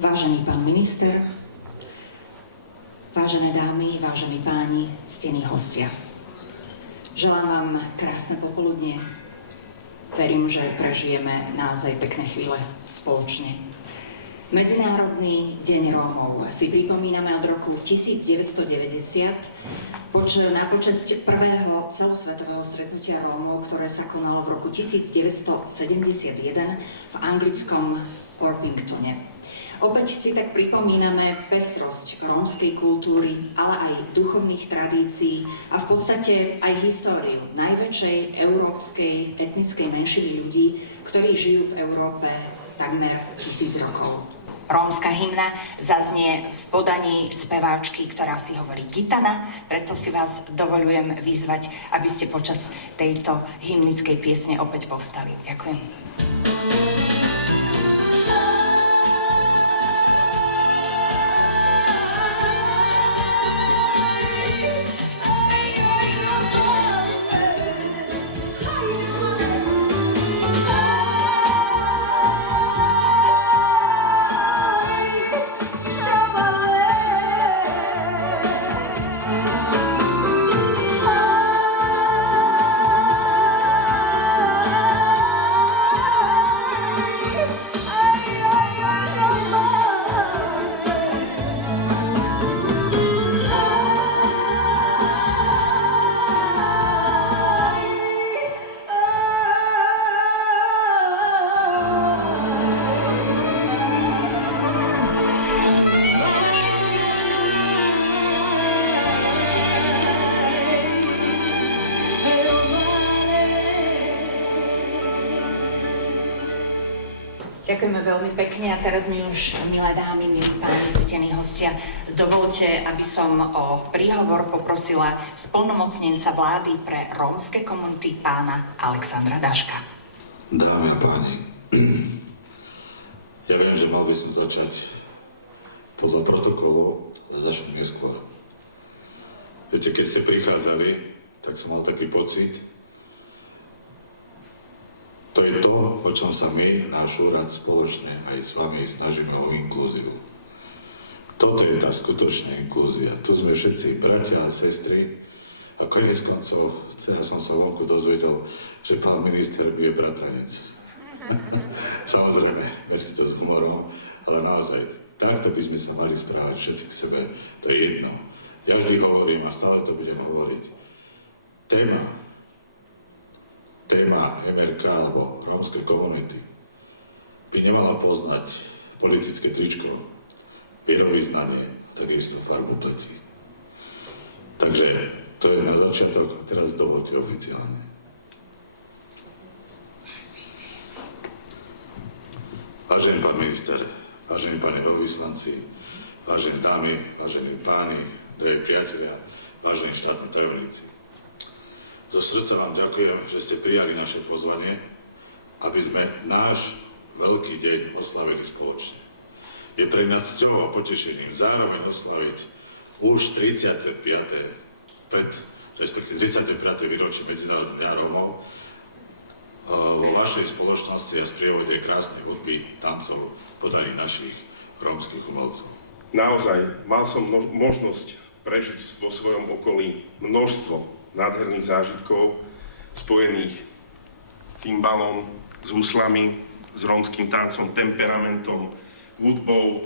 Vážený pán minister, vážené dámy, vážení páni, ctení hostia. Želám vám krásne popoludnie. Verím, že prežijeme naozaj pekné chvíle spoločne. Medzinárodný deň Rómov si pripomíname od roku 1990 na počesť prvého celosvetového stretnutia Rómov, ktoré sa konalo v roku 1971 v anglickom Orpingtone. Opäť si tak pripomíname pestrosť rómskej kultúry, ale aj duchovných tradícií a v podstate aj históriu najväčšej európskej etnickej menšiny ľudí, ktorí žijú v Európe takmer 1000 rokov. Rómska hymna zaznie v podaní speváčky, ktorá si hovorí Gitana, preto si vás dovoľujem vyzvať, aby ste počas tejto hymnickej piesne opäť povstali. Ďakujem. Ďakujeme veľmi pekne a teraz mi už, milé dámy, milí páni, ctení hostia, dovolte, aby som o príhovor poprosila splnomocnenca vlády pre rómske komunity pána Alexandra Daška. Dámy a páni, ja viem, že mal by som začať podľa protokolu, začnem neskôr. Viete, keď ste prichádzali, tak som mal taký pocit, to je to, o čom sa my, náš úrad, spoločne aj s vami snažíme o inklúziu. Toto je tá skutočná inklúzia. Tu sme všetci bratia a sestry a koniec koncov, teraz som sa vonku dozvedel, že pán minister je bratranec. Samozrejme, berte to s humorom, ale naozaj, takto by sme sa mali správať všetci k sebe, to je jedno. Ja vždy hovorím a stále to budem hovoriť. Téma MRK alebo rómskej komunity by nemala poznať politické tričko, vierovyznanie, takisto farbu pleti. Takže to je na začiatok a teraz dovolte oficiálne. Vážený pán minister, vážení páni veľvyslanci, vážené dámy, vážení páni, drahí priatelia, vážení štátni tajomníci. Zo srdca vám ďakujem, že ste prijali naše pozvanie, aby sme náš veľký deň oslavili spoločne. Je pre nás cťou a potešením zároveň oslaviť už 35. výročie Medzinárodného dňa Rómov vo vašej spoločnosti a sprievode krásnej hudby, tancov, podaní našich rómskych umelcov. Naozaj, mal som možnosť prežiť vo svojom okolí množstvo nádherných zážitkov spojených s cymbalom, s huslami, s rómskym tancom, temperamentom, hudbou.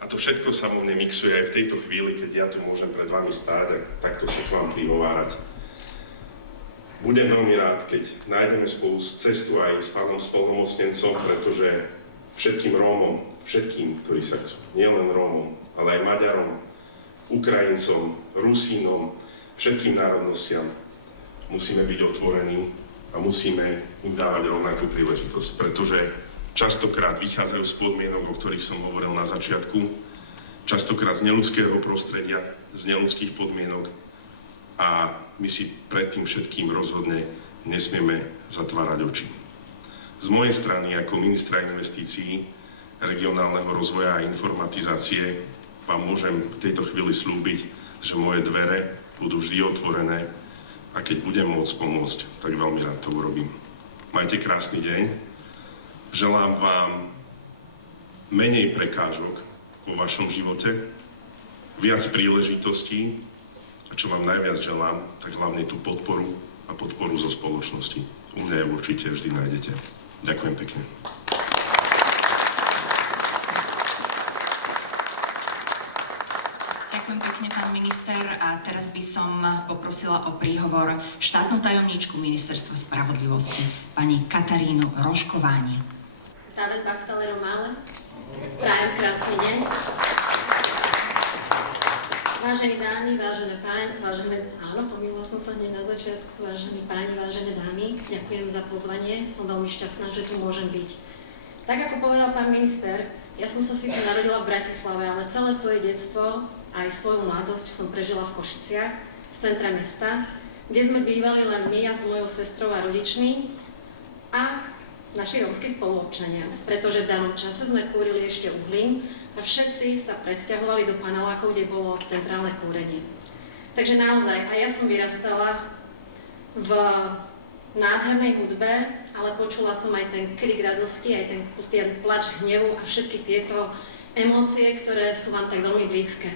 A to všetko sa vo mne mixuje aj v tejto chvíli, keď ja tu môžem pred vami stáť a takto sa k vám prihovárať. Budem veľmi rád, keď nájdeme spolu cestu aj s pánom splnomocnencom, pretože všetkým Rómom, všetkým, ktorí sa chcú, nielen Rómom, ale aj Maďarom, Ukrajincom, Rusínom, všetkým národnostiam musíme byť otvorení a a musíme im dávať rovnakú príležitosť, pretože častokrát vychádzajú z podmienok, o ktorých som hovoril na začiatku, častokrát z neľudského prostredia, z neľudských podmienok a my si pred tým všetkým rozhodne nesmieme zatvárať oči. Z mojej strany ako ministra investícií, regionálneho rozvoja a informatizácie vám môžem v tejto chvíli slúbiť, že moje dvere budú vždy otvorené a keď budem môcť pomôcť, tak veľmi rád to urobím. Majte krásny deň. Želám vám menej prekážok vo vašom živote, viac príležitostí a čo vám najviac želám, tak hlavne tú podporu a podporu zo spoločnosti. U mňa ju určite vždy nájdete. Ďakujem pekne. Ďakujem pekne, pán minister. A teraz by som poprosila o príhovor štátnu tajomníčku Ministerstva spravodlivosti, pani Katarínu Roškováni. David Bachtalero Mále. Prajem krásny deň. Vážení dámy, vážené páni, pomýlila som sa hneď na začiatku, vážení páni, vážené dámy, ďakujem za pozvanie, som veľmi šťastná, že tu môžem byť. Tak ako povedal pán minister, ja som sa síce narodila v Bratislave, ale celé svoje detstvo aj svoju mladosť som prežila v Košiciach, v centre mesta, kde sme bývali len my a s mojou sestrou a rodičmi a naši rómski spoluobčania, pretože v danom čase sme kúrili ešte uhlím a všetci sa presťahovali do panelákov, kde bolo centrálne kúrenie. Takže naozaj, aj ja som vyrastala v nádhernej hudbe, ale počula som aj ten krik radosti, aj ten plač hnevu a všetky tieto emócie, ktoré sú vám tak veľmi blízke.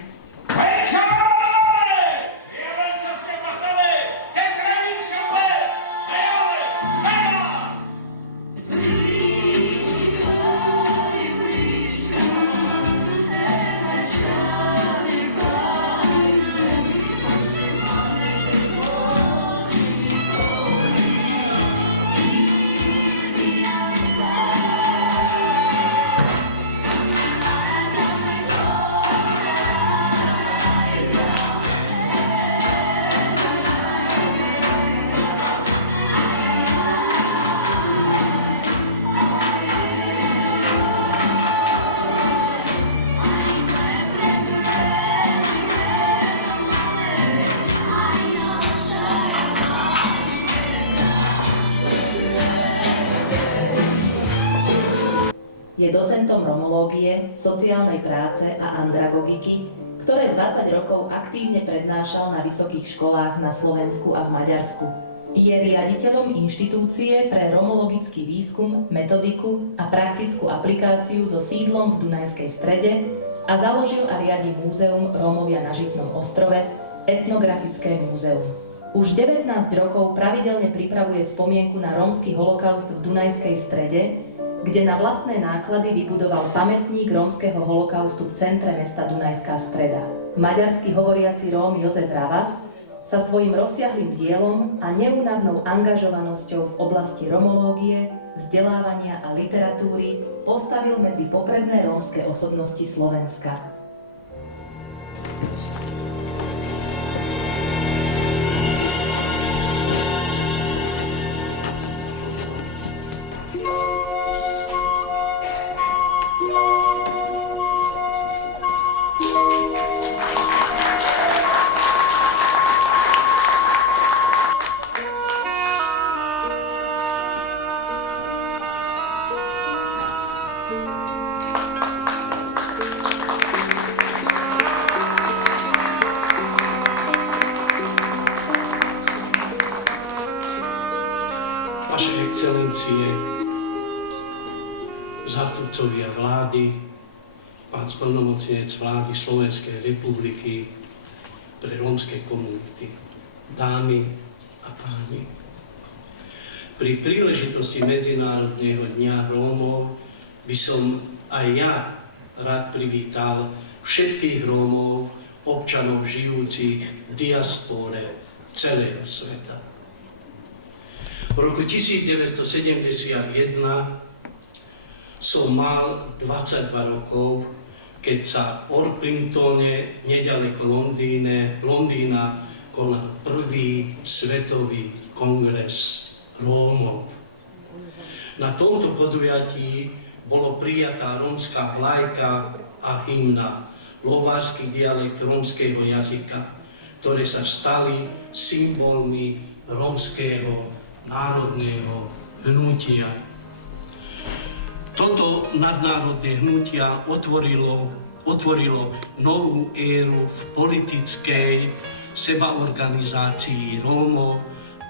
Je docentom romológie, sociálnej práce a andragogiky, ktoré 20 rokov aktívne prednášal na vysokých školách na Slovensku a v Maďarsku. Je riaditeľom inštitúcie pre romologický výskum, metodiku a praktickú aplikáciu so sídlom v Dunajskej Strede a založil a riadi múzeum Rómovia na Žitnom ostrove, etnografické múzeum. Už 19 rokov pravidelne pripravuje spomienku na rómsky holokaust v Dunajskej Strede, kde na vlastné náklady vybudoval pamätník rómskeho holokaustu v centre mesta Dunajská Streda. Maďarsky hovoriaci Róm Jozef Ravas sa svojím rozsiahlym dielom a neúnavnou angažovanosťou v oblasti romológie, vzdelávania a literatúry postavil medzi popredné rómske osobnosti Slovenska. Vaše excelencie, zástupcovia vlády, pán splnomocnenec vlády Slovenskej republiky pre rómske komunity, dámy a páni. Pri príležitosti Medzinárodného dňa Rómov by som aj ja rád privítal všetkých Rómov, občanov žijúcich v diaspóre celého sveta. V roku 1971 som mal 22 rokov, keď sa v Orpingtone, nedaleko Londýna, konal prvý svetový kongres Rómov. Na tomto podujatí bolo prijatá rómska vlajka a hymna, lovársky dialekt rómskeho jazyka, ktoré sa stali symbolmi rómskeho národného hnutia. Toto nadnárodné hnutia otvorilo novú éru v politickej sebaorganizácii Rómov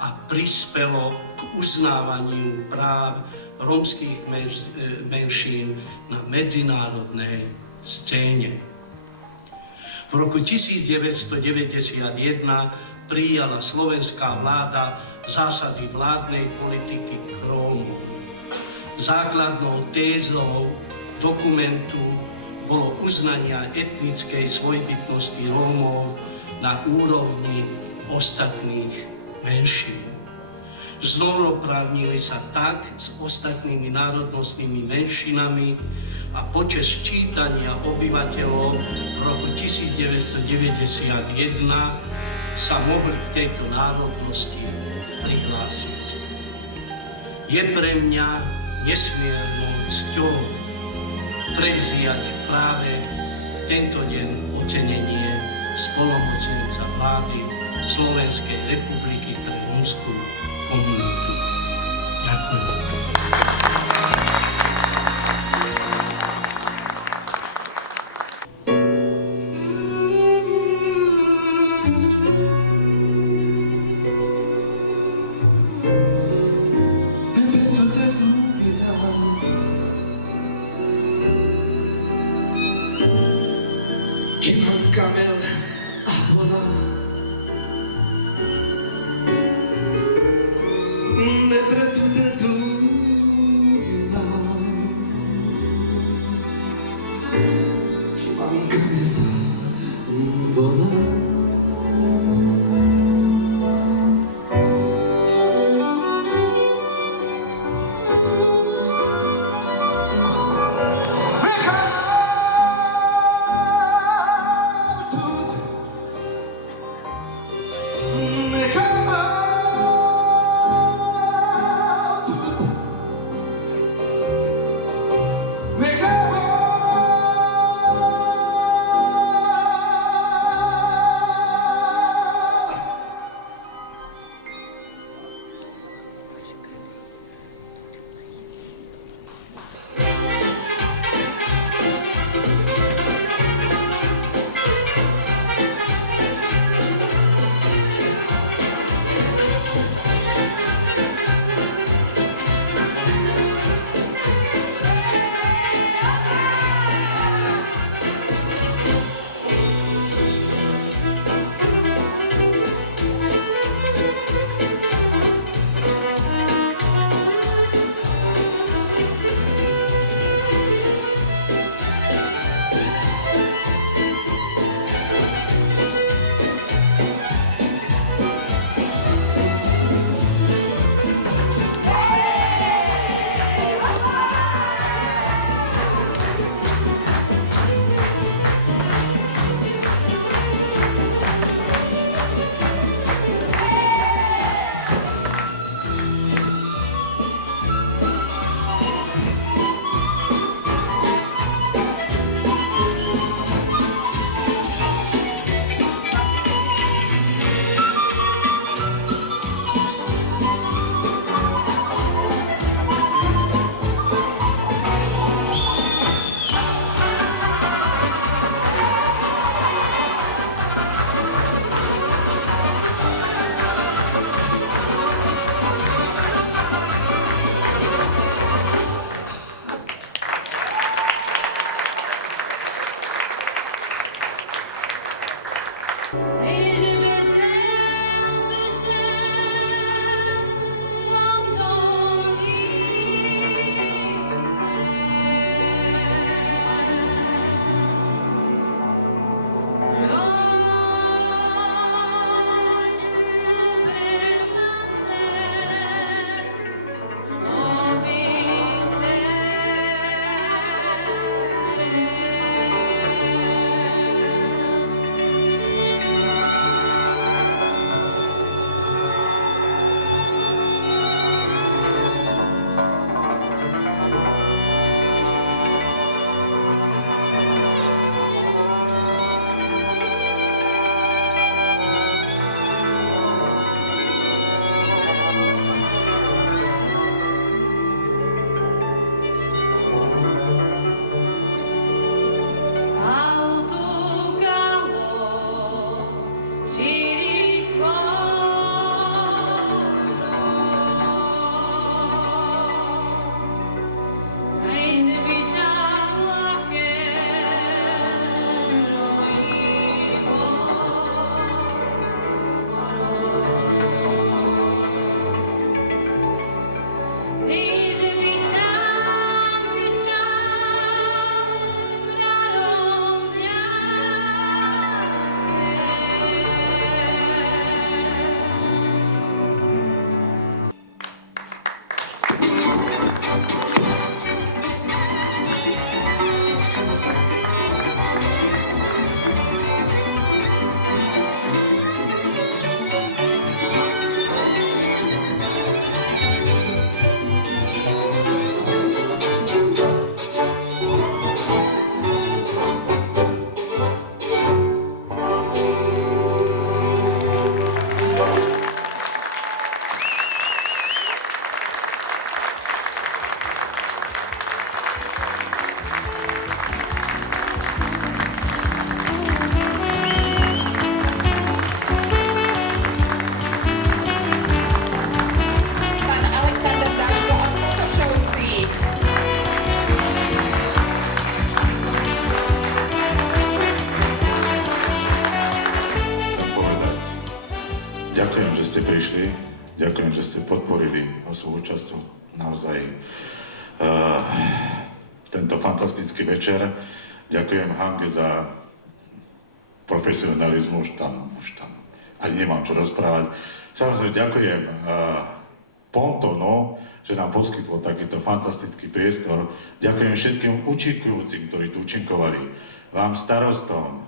a prispelo k uznávaniu práv rómskych menšín na medzinárodnej scéne. V roku 1991 prijala slovenská vláda zásady vládnej politiky k Rómom. Základnou tézou dokumentu bolo uznania etnickej svojbytnosti Rómov na úrovni ostatných menšín. Znovnoprávnili sa tak s ostatnými národnostnými menšinami a počas sčítania obyvateľov v roku 1991 sa mohli k tejto národnosti prihlásiť. Je pre mňa nesmiernou cťou prevziať práve v tento deň ocenenie splnomocnenca vlády Slovenskej republiky pre rómsku komunitu. Ďakujem. Tu vašou účasťou naozaj tento fantastický večer. Ďakujem Hanke za profesionalizmus, už tam ani nemám čo rozprávať. Samozrejme ďakujem Pontonu, že nám poskytlo takýto fantastický priestor. Ďakujem všetkým účinkujúcim, ktorí tu účinkovali. Vám starostom,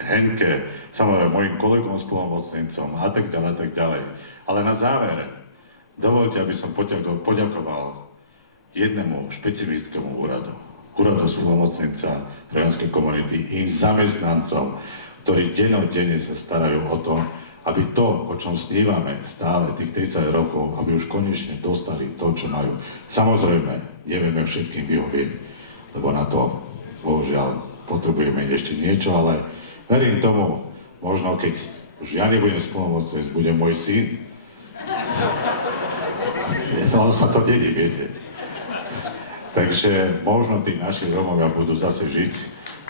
Henke, samozrejme mojim kolegom spolumocnencom a tak ďalej. Ale na záver, dovolte, aby som poďakoval jednému špecifickému úradu spolumocnenca trojanskej komunity, im zamestnancom, ktorí dennodenne sa starajú o to, aby to, o čom snívame stále tých 30 rokov, aby už konečne dostali to, čo majú. Samozrejme, nevieme všetkým vyhovieť, lebo na to, bohužiaľ, potrebujeme ešte niečo, ale verím tomu, možno keď už ja nebudem spolumocnenec, bude môj syn. Ono sa to dedí, viete. Takže možno tí naši Rómovia budú zase žiť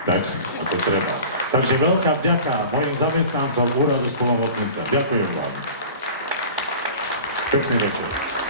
tak, ako treba. Takže veľká vďaka mojim zamestnancom úradu spolumocnenca. Ďakujem vám. Pekný večer.